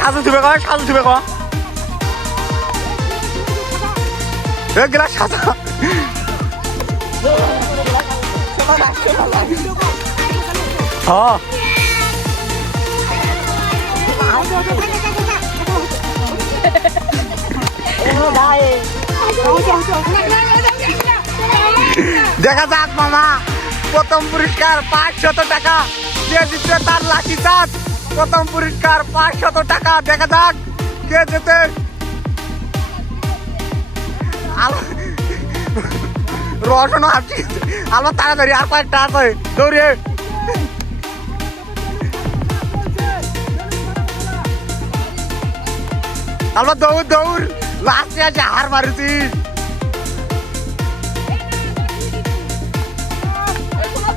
খাজু দিবে কয় খাজু দিবে কয় গ্লাস সাজা হ্যাঁ দেখা যাক মামা প্রথম পুরস্কার 500 টাকা যে জিতবে তার লাকি চার্জ প্রথম পুরস্কার 500 টাকা দেখা যাক কে জিতে রোশন আসছি আলবা তাড়াতাড়ি আর কয়েকটা আছে দৌড়ে আলবা দৌড় দৌড় লাস্টে আছে হার মারুছি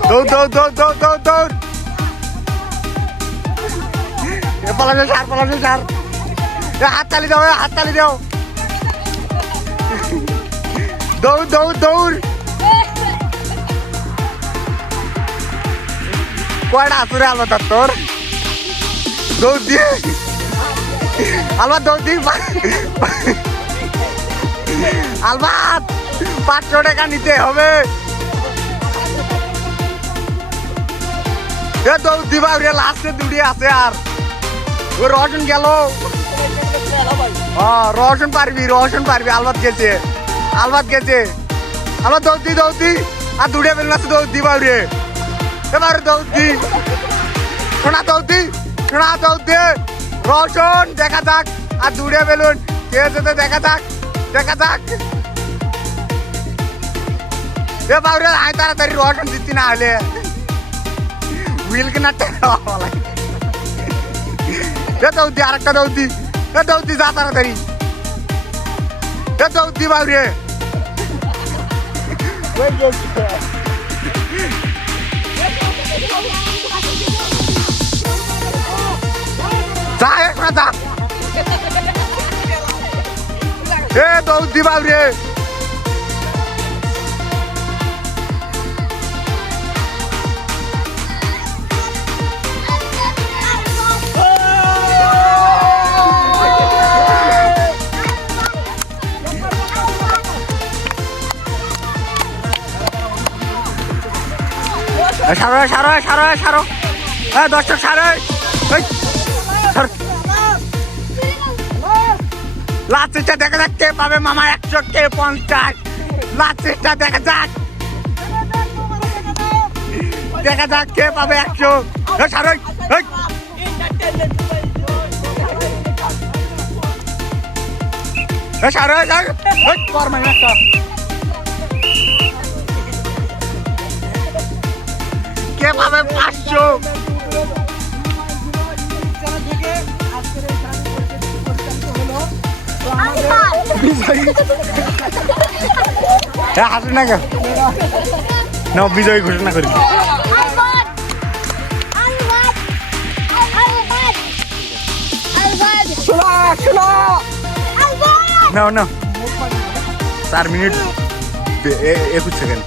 দৌড় দৌড় দৌড় দৌড় দৌড় দৌড় পালানো সার পালানো সার হাত তালি দাও হাত তালি দাও দৌড় দৌড় দৌড় কয়টা আসরে আলাদা তোর দৌড় দিয়ে আলবা দৌড় দিয়ে আলবাত 500 টাকা নিতে হবে দৌড় দিবা লাস্টে দুটি আছে আর ও রোশন গেল রোশন পারবি আলবাত গেছে আলবাত দৌড় দি আর দুড়ে বেলুন আছে দৌড় দিবা রে এবার দৌড় দি সোনা দৌড় দি রোশন দেখা যাক আর দুড়ে বেলুন কে যেতে দেখা যাক এ বাবরে আয় তাড়াতাড়ি রোশন দিচ্ছি না হলে হুইল কিনা দৌড় দি আরেকটা দৌড় দি যা তাড়াতাড়ি দৌড় দি বাবরে যা এখন যা দৌড় দি বাবরে সারো দর্শক সারো লাস্টটা দেখা যাক কে পাবে মামা 100 কে 50 লাস্টটা দেখা যাক কে পাবে 100 সারো কে পাবে 500 হাসি না না বিজয় ঘোষণা করি না 4 মিনিট 21 সেকেন্ড